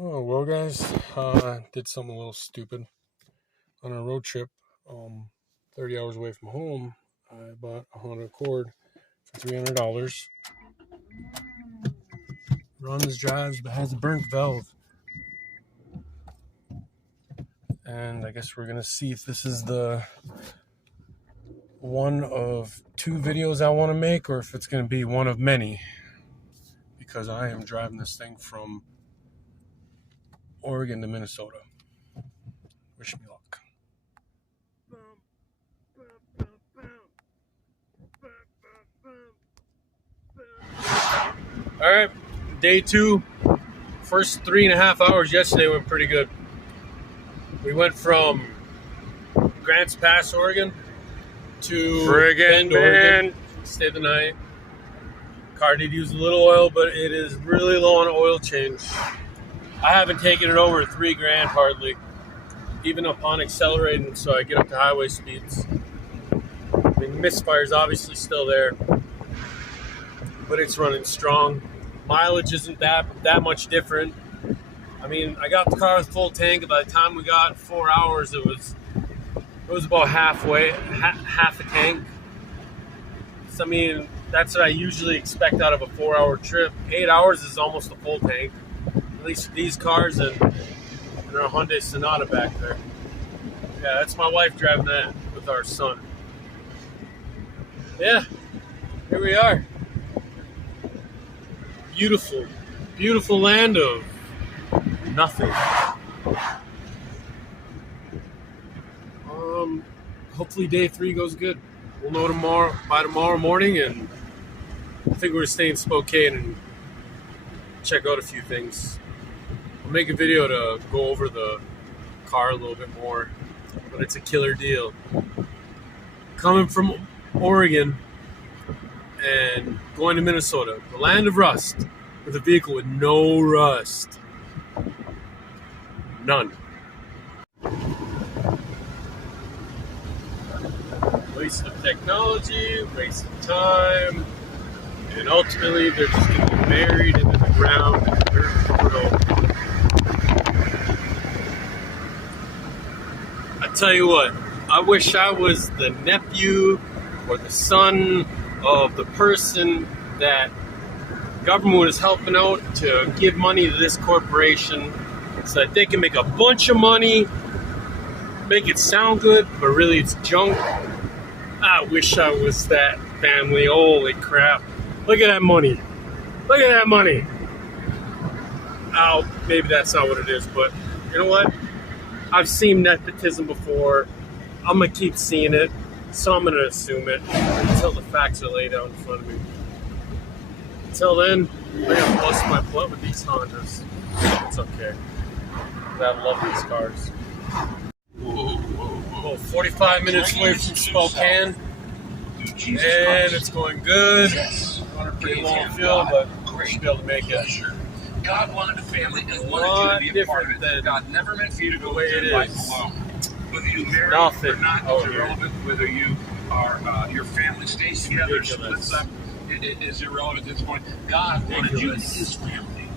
Oh, well, guys, did something a little stupid on a road trip. 30 hours away from home, I bought a Honda Accord for $300. Runs, drives, but has a burnt valve. And I guess we're gonna see if this is the one of two videos I want to make, or if it's gonna be one of many. Because I am driving this thing from Oregon to Minnesota. Wish me luck. All right, day two. First 3.5 hours yesterday went pretty good. We went from Grants Pass, Oregon to Bend, Oregon. Stayed the night. Car did use a little oil, but it is really low on oil change. I haven't taken it over $3,000 hardly, even upon accelerating, so I get up to highway speeds. I mean, misfire is obviously still there, but it's running strong. Mileage isn't that much different. I mean, I got the car with full tank, and by the time we got 4 hours, it was about half a tank. So, I mean, that's what I usually expect out of a 4-hour trip. 8 hours is almost a full tank, at least for these cars and our Hyundai Sonata back there. Yeah, that's my wife driving that with our son. Yeah, here we are. Beautiful, beautiful land of nothing. Hopefully day 3 goes good. We'll know by tomorrow morning, and I think we're gonna stay in Spokane and check out a few things. I'll make a video to go over the car a little bit more, but it's a killer deal. Coming from Oregon and going to Minnesota, the land of rust, with a vehicle with no rust. None. Waste of technology, waste of time, and ultimately they're just going to be buried into the ground in the dirt of the road. I tell you what, I wish I was the nephew or the son of the person that government is helping out to give money to this corporation so that they can make a bunch of money, make it sound good, but really it's junk. I wish I was that family. Holy crap. Look at that money. Look at that money. Oh, maybe that's not what it is, but you know what? I've seen nepotism before. I'm going to keep seeing it, so I'm going to assume it until the facts are laid out in front of me. Until then, I'm going to bust my butt with these Hondas. It's okay. I love these cars. Well, 45 minutes away from Spokane, and it's going good. On a pretty long field, but we should be able to make it. God wanted a family and wanted you to be a part of it. God never meant for you to go through life alone. Whether you marry or not is irrelevant. Whether you are your family stays together, splits up, it is irrelevant at this point. God wanted you in His family.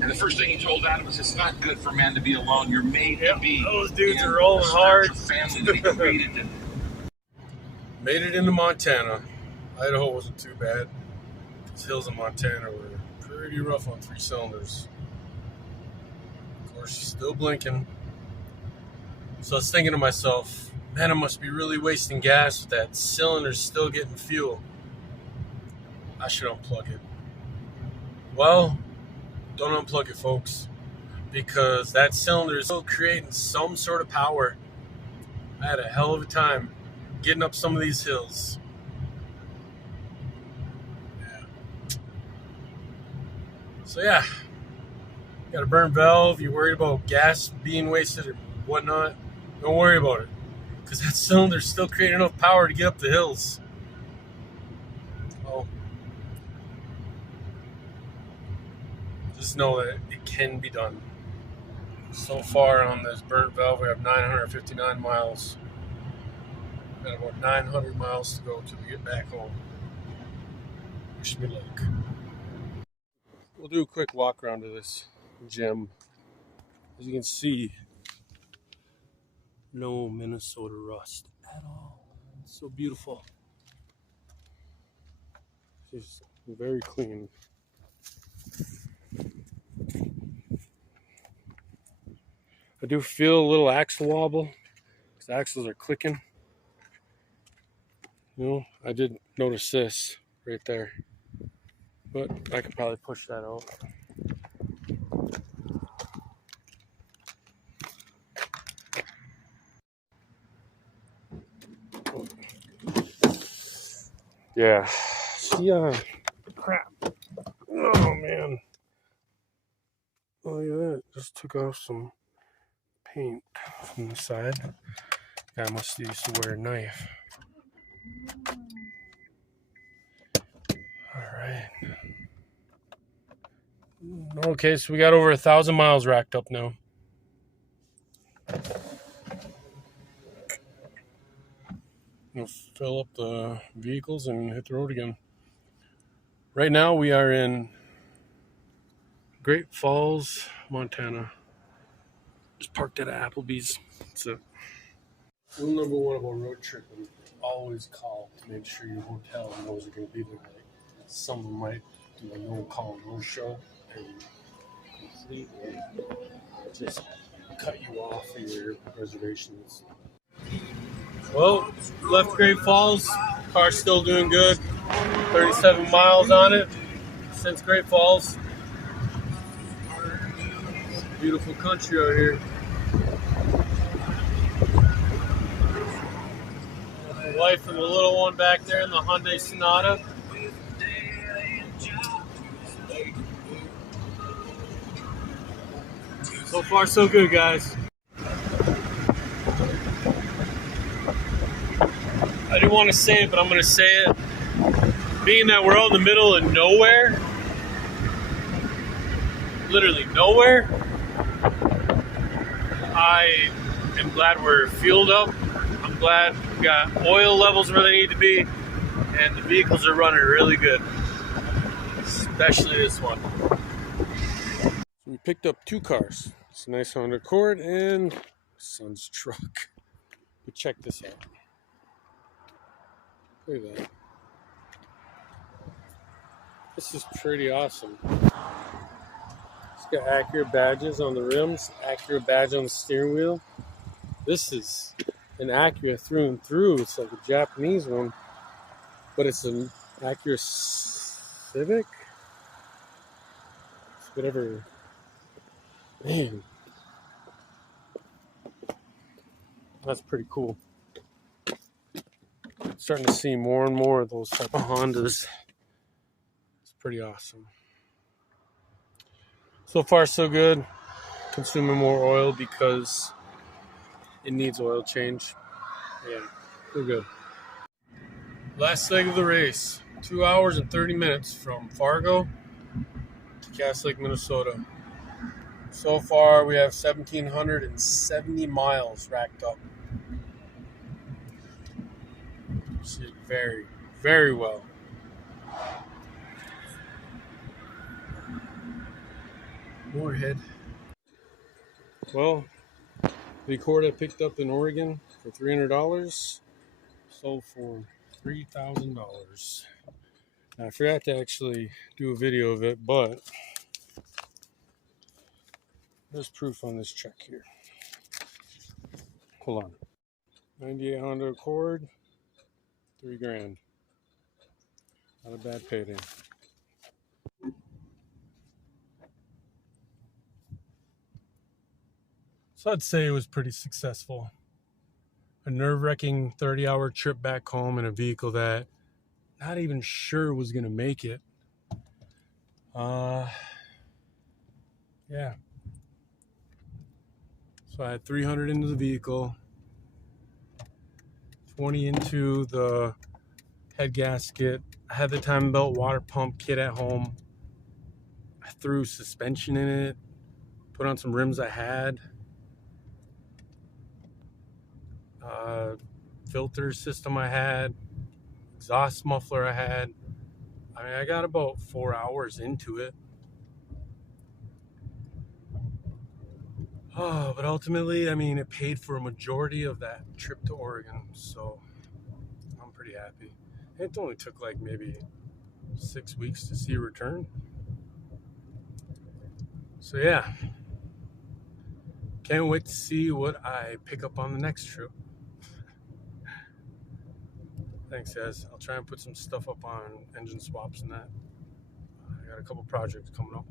And the first thing He told Adam was, "It's not good for man to be alone. You're made to be." Those dudes are rolling hard. Family that He created. Made it into Montana. Idaho wasn't too bad. These hills in Montana were pretty rough on 3 cylinders. Of course, still blinking. So I was thinking to myself, man, I must be really wasting gas with that cylinder still getting fuel. I should unplug it. Well, don't unplug it, folks, because that cylinder is still creating some sort of power. I had a hell of a time getting up some of these hills. So yeah, you got a burnt valve, you're worried about gas being wasted or whatnot, don't worry about it, because that cylinder's still creating enough power to get up the hills. Oh, just know that it can be done. So far on this burnt valve, we have 959 miles. Got about 900 miles to go till we get back home. Wish me luck. We'll do a quick walk around to this gem. As you can see, no Minnesota rust at all. It's so beautiful. Just very clean. I do feel a little axle wobble because the axles are clicking. You know, I did notice this right there, but I could probably push that out. Yeah. See, crap. Oh, man. Oh, look at that. Just took off some paint from the side. Guy must have used to wear a knife. All right. Okay, so we got over 1,000 miles racked up now. We'll fill up the vehicles and hit the road again. Right now we are in Great Falls, Montana. Just parked at Applebee's. That's it. Rule number one about road tripping: always call to make sure your hotel knows you're going to be there. Like, someone might do a no call, no show, and completely just cut you off of your reservations. Well, left Great Falls. Car's still doing good. 37 miles on it since Great Falls. Beautiful country out here. The wife and the little one back there in the Hyundai Sonata. So far, so good, guys. I didn't want to say it, but I'm going to say it. Being that we're out in the middle of nowhere, literally nowhere, I am glad we're fueled up. I'm glad we got oil levels where they need to be, and the vehicles are running really good, especially this one. We picked up two cars. It's a nice Honda Accord and son's truck. But check this out. Look at that. This is pretty awesome. It's got Acura badges on the rims, Acura badge on the steering wheel. This is an Acura through and through. It's like a Japanese one, but it's an Acura Civic. It's whatever. Man, that's pretty cool. Starting to see more and more of those type of Hondas. It's pretty awesome. So far, so good. Consuming more oil because it needs oil change. Yeah, we're good. Last leg of the race. 2 hours and 30 minutes from Fargo to Cass Lake, Minnesota. So far, we have 1,770 miles racked up. See it very, very well. More ahead. Well, the Accord I picked up in Oregon for $300 sold for $3,000. I forgot to actually do a video of it, but there's proof on this check here. Hold on. 98 Honda Accord, $3,000. Not a bad payday. So I'd say it was pretty successful. A nerve-wracking 30-hour trip back home in a vehicle that not even sure was going to make it. Yeah. So I had 300 into the vehicle, 20 into the head gasket. I had the time belt water pump kit at home. I threw suspension in it, put on some rims I had. Filter system I had, exhaust muffler I had. I mean, I got about 4 hours into it. But ultimately, I mean, it paid for a majority of that trip to Oregon, so I'm pretty happy. It only took like maybe 6 weeks to see a return. So yeah, can't wait to see what I pick up on the next trip. Thanks, guys. I'll try and put some stuff up on engine swaps and that. I got a couple projects coming up.